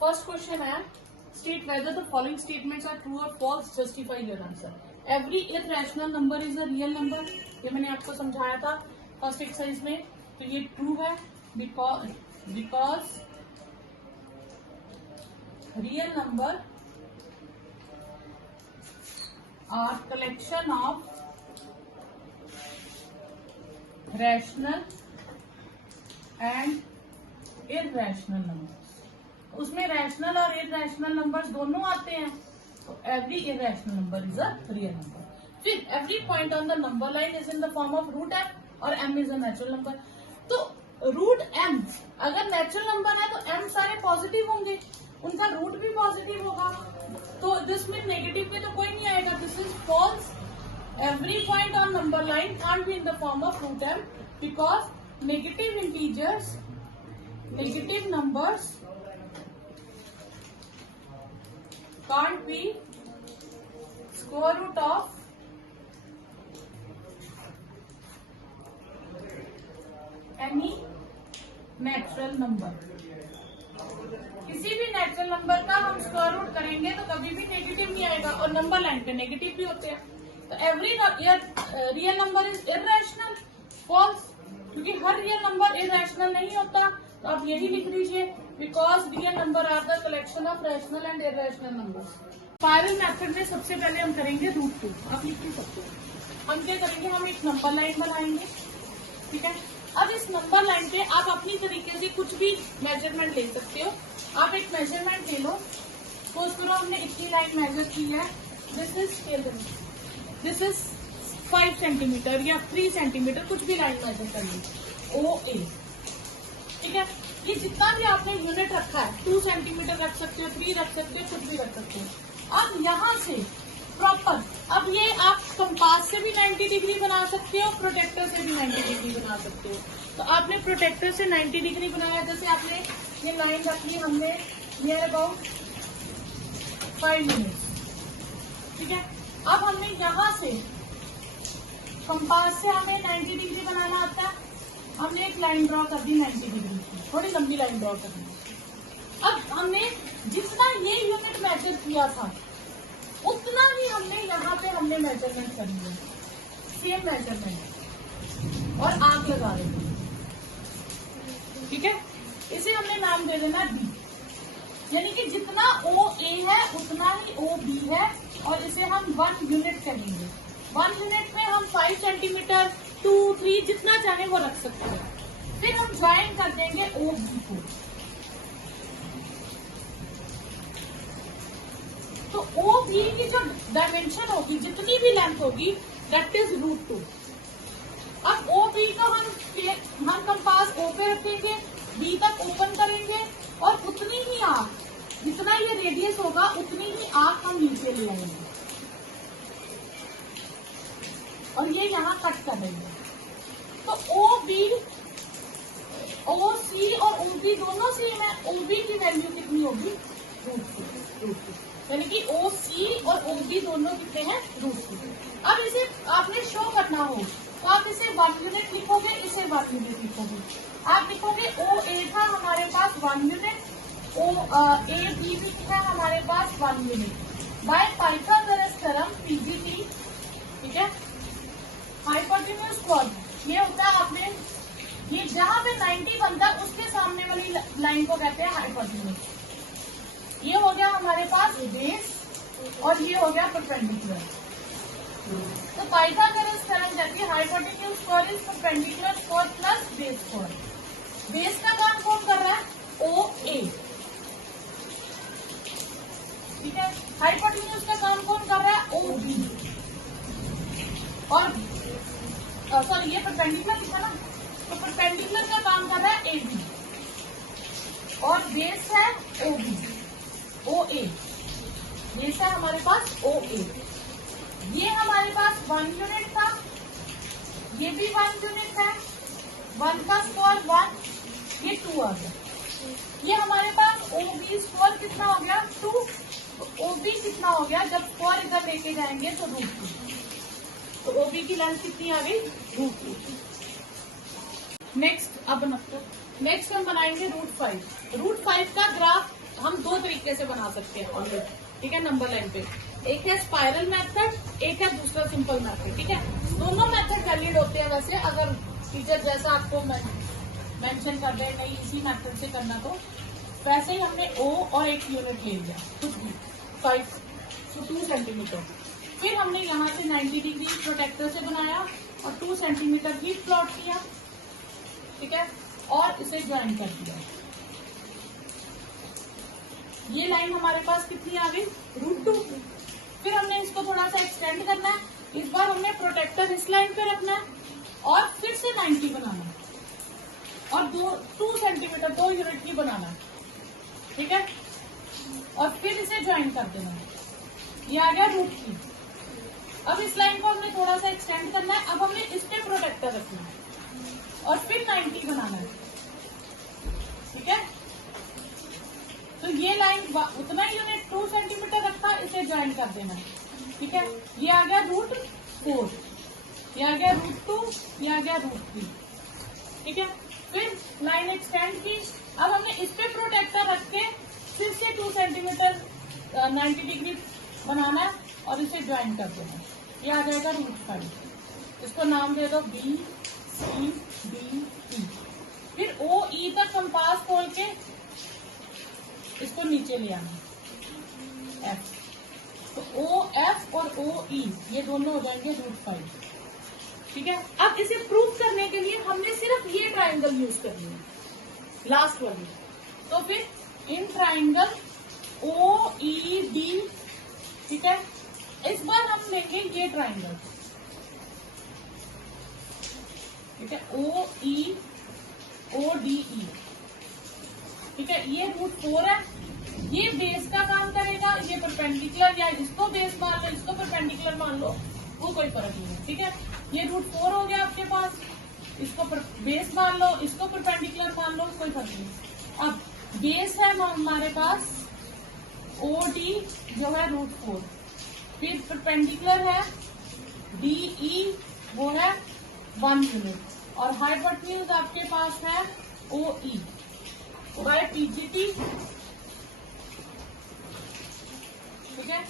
First question है state whether the following statements are true or false, justify your answer. Every irrational number is a real number. ये मैंने आपको समझाया था first exercise में. तो ये ट्रू है because real number are collection of rational and irrational number. उसमें रैशनल और इररेशनल नंबर्स दोनों आते हैं. तो every irrational number is a real number. फिर every point on the number line is in the form of root M और M is a natural number. तो root M अगर नेचुरल नंबर है तो एम सारे पॉजिटिव होंगे, उनका root भी पॉजिटिव होगा. तो दिस में नेगेटिव में तो कोई नहीं आएगा. This is false. Every point on number line can't be in the form of root M because negative integers, negative numbers can't be square root of any natural number. किसी भी natural number का हम square root करेंगे तो कभी भी negative नहीं आएगा और नंबर लाइन पे नेगेटिव भी होते हैं. तो every real number is irrational. False, क्योंकि हर रियल नंबर इररेशनल नहीं होता. तो आप यही लिख लीजिए because real number are the collection of rational and irrational number. Spiral method में सबसे पहले हम करेंगे रूट 2. आप लिख नहीं सकते. हम क्या करेंगे, हम एक नंबर लाइन बनाएंगे. ठीक है. अब इस नंबर लाइन पे आप अपनी तरीके से कुछ भी मेजरमेंट ले सकते हो. आप एक मेजरमेंट ले लो. सपोज करो हमने इतनी लाइन मेजर की है. दिस इज 5 सेंटीमीटर या 3 सेंटीमीटर, कुछ भी लाइन मेजर कर ली. ओ ए. ठीक है. ये जितना भी आपने यूनिट रखा है, 2 सेंटीमीटर रख सकते हो, 3 रख सकते हो, कुछ भी रख सकते हो. अब यहाँ से प्रॉपर, अब ये आप कंपास से भी 90 डिग्री बना सकते हो, प्रोटेक्टर से भी 90 डिग्री बना सकते हो. तो आपने प्रोटेक्टर से 90 डिग्री बनाया. जैसे आपने ये लाइन रखी हमने नियर अबाउट 5 मिनट. ठीक है. अब हमने यहाँ से कंपास से हमें 90 डिग्री बनाना आता है. हमने एक लाइन ड्रॉ कर दी 90 डिग्री की, थोड़ी लंबी लाइन ड्रॉ कर दी. अब हमने जितना ये यूनिट मेजर किया था उतना ही हमने यहाँ पे हमने मेजरमेंट कर लिया. सेम मेजरमेंट और आग लगा देंगे. ठीक है. इसे हमने नाम दे देना डी. यानी कि जितना ओ ए है उतना ही ओ बी है और इसे हम 1 यूनिट कहेंगे. 1 यूनिट में हम 5 सेंटीमीटर 2, 3 जितना चाहे वो रख सकते हैं. फिर हम ज्वाइन कर देंगे ओ बी को. तो ओ बी की जो डायमेंशन होगी, जितनी भी लेंथ होगी, दैट इज रूट 2. अब ओ बी को हम कंपास ओ पे रखेंगे, बी तक ओपन करेंगे और उतनी ही आर्क, जितना ये रेडियस होगा उतनी ही आर्क हम नीचे ले आएंगे और ये यहाँ कट कर देंगे. तो ओ बी, ओ सी और ओ बी दोनों सेम है. ओ बी की वैल्यू कितनी होगी, रूट 2. यानी कि ओ सी और ओ बी दोनों कितने हैं, रूट 2. अब इसे आपने शो करना हो तो आप इसे 1 यूनिट लिखोगे, इसे 1 यूनिट लिखोगे. आप लिखोगे ओ ए था हमारे पास 1 यूनिट, ओ ए बी भी है हमारे पास 1 unit. By Pythagoras theorem PGT. ठीक है. हाइपोटेन्यूज कॉर्ड ये होता है, आपने ये जहां पे 90 बनता है उसके सामने वाली लाइन को कहते हैं हाइपोटेन्यूज. ये हो गया हमारे पास बेस और ये हो गया परपेंडिकुलर. तो पाइथागोरस थ्योरम कहती है hypotenuse square is perpendicular square plus base square. Base का काम कौन कर रहा है, ओ ए. ठीक है. हाइपोटेन्यूज का काम कौन कर रहा है, ओ बी. और सॉरी ये परपेंडिकुलर लिखा ना, तो परपेंडिकुलर का काम कर रहा है ए बी और बेस है ओ बी, ओ ए. बेस है हमारे पास ओ ए. ये हमारे पास 1 यूनिट था, ये भी 1 यूनिट है. 1 का स्क्वायर 1, ये 2 आ गया. ये हमारे पास ओ बी स्क्वायर कितना हो गया, 2. ओ बी कितना हो गया, जब स्क्वायर इधर लेके जाएंगे तो रूट 2. तो ओ बी की लेंथ कितनी आ गई, रूट 2. नेक्स्ट अब नेक्स्ट हम बनाएंगे रूट 5. रूट 5 का ग्राफ हम दो तरीके से बना सकते हैं ऑलरेडी, ठीक है, नंबर लाइन पे। एक है स्पाइरल मेथड, एक है दूसरा सिंपल मेथड, ठीक है। दोनों मेथड वैलिड होते हैं वैसे, अगर टीचर जैसा आपको मेंशन कर दे नहीं इसी मेथड से करना तो वैसे ही हमने ओ और एक यूनिट ले लिया कुछ भी 2 सेंटीमीटर। फिर हमने यहाँ से 90 डिग्री प्रोटेक्टर से बनाया और 2 सेंटीमीटर भी प्लॉट किया, ठीक है, और इसे ज्वाइन कर दिया। ये लाइन हमारे पास कितनी आ गई, √2। फिर हमने इसको थोड़ा सा एक्सटेंड करना है, इस बार हमने प्रोटेक्टर इस लाइन पे रखना है और फिर से 90 बनाना है और 2 सेंटीमीटर 2 यूनिट की बनाना है, ठीक है, और फिर इसे ज्वाइन कर देना है। ये आ गया √3। अब इस लाइन को हमने थोड़ा सा एक्सटेंड करना है, अब हमने इस पे प्रोटेक्टर रखना है और फिर 90 बनाना है, ठीक है। तो ये लाइन उतना यूनिट 2 सेंटीमीटर रखा, इसे ज्वाइन कर देना है, ठीक है। ये आ गया √4, ये आ गया √2, ये आ गया √3, ठीक है। फिर लाइन एक्सटेंड की, अब हमने इस पे प्रोटेक्टर रख के फिर से 2 सेंटीमीटर 90 डिग्री बनाना है और इसे ज्वाइन कर देना है। ये आ जाएगा √5। इसको नाम दे दो BCDE। फिर OE तक कंपास खोल के इसको नीचे ले आना F। तो OF और OE ये दोनों हो जाएंगे √5, ठीक है। अब इसे प्रूव करने के लिए हमने सिर्फ ये ट्राइंगल यूज करनी है, लास्ट वाली। तो फिर इन ट्राइंगल OED, ठीक है। इस बार हम लेंगे ये ट्राइंगल, ठीक है, OEODE, ठीक है। ये √4 है, ये बेस का काम करेगा, ये परपेंडिकुलर या इसको बेस मान लो इसको परपेंडिकुलर मान लो, वो कोई फर्क नहीं है, ठीक है। ये √4 हो गया आपके पास, इसको बेस मान लो इसको परपेंडिकुलर मान लो, कोई फर्क नहीं। अब बेस है हमारे पास OD जो है √4, फिर परपेंडिकुलर है DE वो है 1 यूनिट और हाइपोटेन्यूज आपके पास है OE बाय PGT, ठीक है।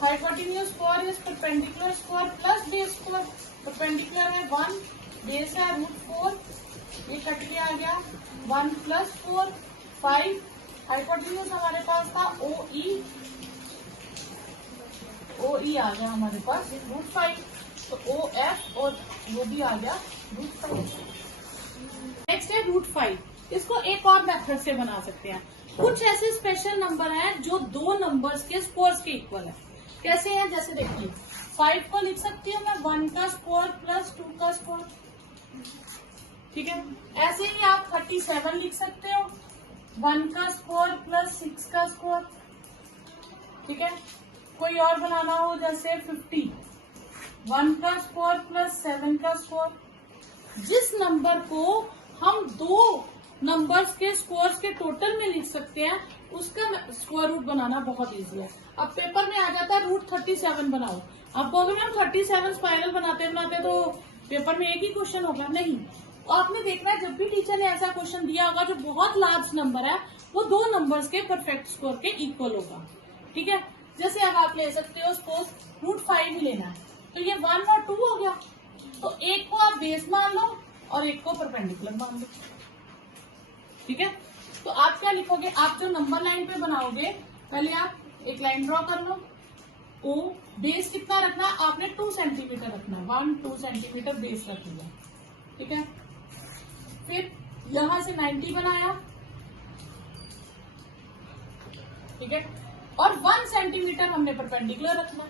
Hypotenuse square is perpendicular square plus base square, perpendicular है 1, बेस है √4, ये कट के आ गया 1 + 4 5। हाइपोटेन्यूज हमारे पास था OE आ गया हमारे पास √5, तो OF और वो भी आ गया √5। नेक्स्ट है √5। इसको एक और मेथड से बना सकते हैं। कुछ ऐसे स्पेशल नंबर हैं जो दो नंबर्स के स्क्वायर्स के इक्वल है। कैसे हैं, जैसे देखिए 5 को लिख सकती हूँ मैं 1 का स्क्वायर प्लस 2 का स्क्वायर, ठीक है। ऐसे ही आप 37 लिख सकते हो 1 का स्क्वायर प्लस 6 का स्क्वायर, ठीक है। कोई और बनाना हो जैसे 50 1 का स्क्वायर प्लस 7 का स्क्वायर। जिस नंबर को हम दो नंबर्स के स्क्वायर्स के टोटल में लिख सकते हैं उसका स्क्वायर रूट बनाना बहुत इजी है। अब पेपर में आ जाता है √37 बनाओ, आप कहोगे मैम 37 स्पाइरल बनाते बनाते तो पेपर में एक ही क्वेश्चन होगा, नहीं। आपने देखना है जब भी टीचर ने ऐसा क्वेश्चन दिया होगा जो बहुत लार्ज नंबर है वो दो नंबर्स के परफेक्ट स्क्वायर के इक्वल होगा, ठीक है। जैसे अब आप ले सकते हो सपोज √5 ही लेना है, तो ये 1 और 2 हो गया, तो एक को आप बेस मान लो और एक को परपेंडिकुलर मान लो, ठीक है। तो आप क्या लिखोगे, आप जो नंबर लाइन पे बनाओगे पहले आप एक लाइन ड्रॉ कर लो। ओ बेस कितना रखना है आपने 2 सेंटीमीटर रखना है, 1-2 सेंटीमीटर बेस रख लिया, ठीक है। फिर यहां से 90 बनाया, ठीक है, और 1 सेंटीमीटर हमने परपेंडिकुलर रखना,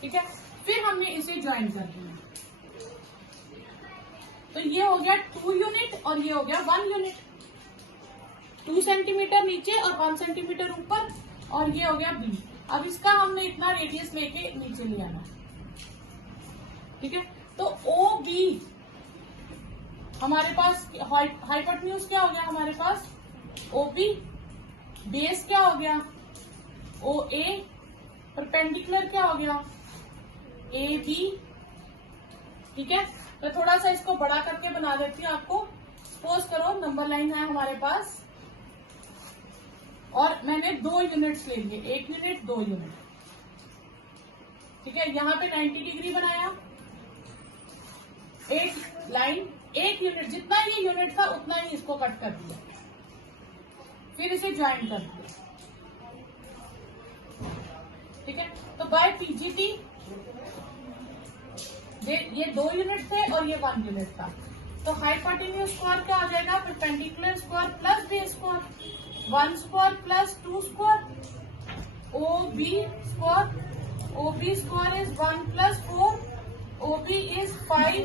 ठीक है। फिर हमने इसे ज्वाइन कर दिया, तो ये हो गया 2 यूनिट और ये हो गया 1 यूनिट। 2 सेंटीमीटर नीचे और 1 सेंटीमीटर ऊपर, और ये हो गया B। अब इसका हमने इतना रेडियस लेके नीचे ले आना, ठीक है। तो OB हमारे पास हाइपोटेन्यूज क्या हो गया हमारे पास OB, बेस क्या हो गया OA, परपेंडिकुलर क्या हो गया AB, ठीक है। तो थोड़ा सा इसको बड़ा करके बना देती हूँ आपको। सपोज करो नंबर लाइन है हमारे पास मैंने 2 यूनिट्स ले लिए, 1 यूनिट 2 यूनिट, ठीक है। यहाँ पे 90 डिग्री बनाया, एक लाइन 1 यूनिट, जितना ये यूनिट था उतना ही इसको कट कर दिया, फिर इसे ज्वाइन कर दिया, ठीक है। तो बाय पीजीटी ये 2 यूनिट थे और ये 1 यूनिट था, तो हाइपोटेन्यूज स्क्वायर क्या आ जाएगा, perpendicular square plus base square, 1 square plus 2 square, OB square, OB square is 1 plus 4, OB is 5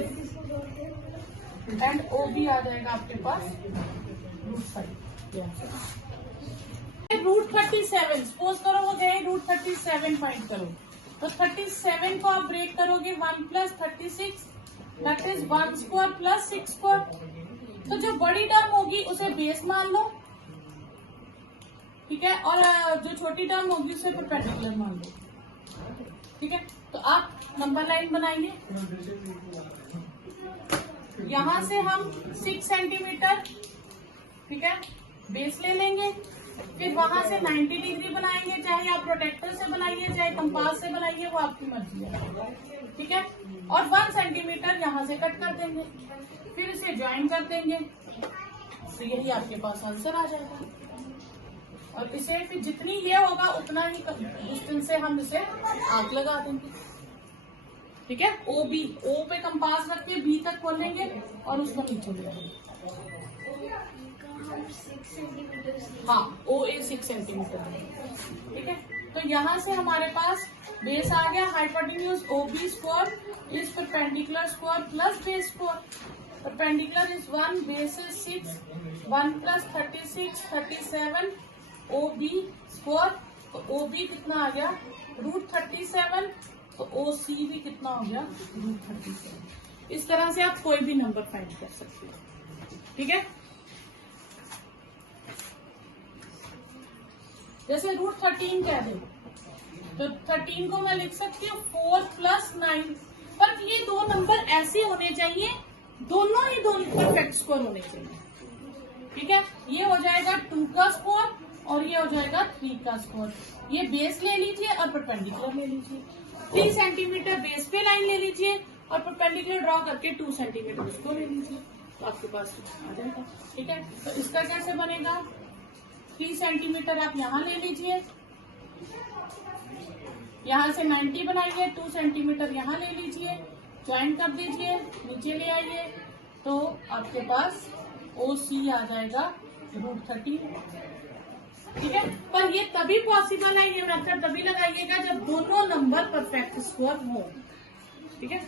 and OB आ जाएगा आपके पास √37। सपोज करो वो गए √37 फाइंड करो, तो 37 को आप ब्रेक करोगे 1 plus 36 that is 1 square plus 6 square. तो जो बड़ी टर्म होगी उसे बेस मान लो, ठीक है, और जो छोटी टर्म होगी उसे परपेंडिकुलर मान लो, ठीक है। तो आप नंबर लाइन बनाएंगे, यहां से हम 6 सेंटीमीटर, ठीक है, बेस ले लेंगे, फिर वहां से 90 डिग्री बनाएंगे, चाहे आप प्रोटेक्टर से बनाइए चाहे कंपास से बनाइए, वो आपकी मर्जी है, ठीक है। और 1 सेंटीमीटर यहाँ से कट कर देंगे, फिर इसे ज्वाइन कर देंगे, तो यही आपके पास आंसर आ जाएगा। और इसे फिर जितनी ये होगा उतना ही डिस्टेंस से हम इसे आग लगा देंगे, ठीक है। O पे कंपास रख के B तक खोलेंगे और उसको नीचे ले आएंगे। हाँ, OA 6 सेंटीमीटर, ठीक है। तो यहाँ से हमारे पास बेस आ गया, hypotenuse OB square is perpendicular square plus base square, perpendicular is 1, base is 6, 1 plus 36 37, OB square, तो OB कितना आ गया √37, तो OC भी कितना हो गया √37। इस तरह से आप कोई भी नंबर फाइंड कर सकते हो, ठीक है। जैसे √13 कह दे, तो 13 को मैं लिख सकती हूँ 4 प्लस 9, पर ये दो नंबर ऐसे होने चाहिए, दोनों ही दोनों परफेक्ट स्कोर होने चाहिए, ठीक है। ये हो जाएगा 2 का स्कोर और ये हो जाएगा 3 का स्कोर। ये बेस ले लीजिए और परपेंडिकुलर ले लीजिए, 3 सेंटीमीटर बेस पे लाइन ले लीजिए और परपेंडिकुलर ड्रॉ करके 2 सेंटीमीटर उसको ले लीजिए, तो आपके पास आ जाएगा, ठीक है। तो इसका कैसे बनेगा, 3 सेंटीमीटर आप यहाँ ले लीजिए, यहाँ से 90 बनाइए, 2 सेंटीमीटर यहाँ ले लीजिए, ज्वाइन कर दीजिए, नीचे ले आइए, तो आपके पास OC आ जाएगा √13, ठीक है। पर ये तभी पॉसिबल है, ये मेथड तभी लगाइएगा जब दोनों नंबर परफेक्ट स्क्वायर हो, ठीक है।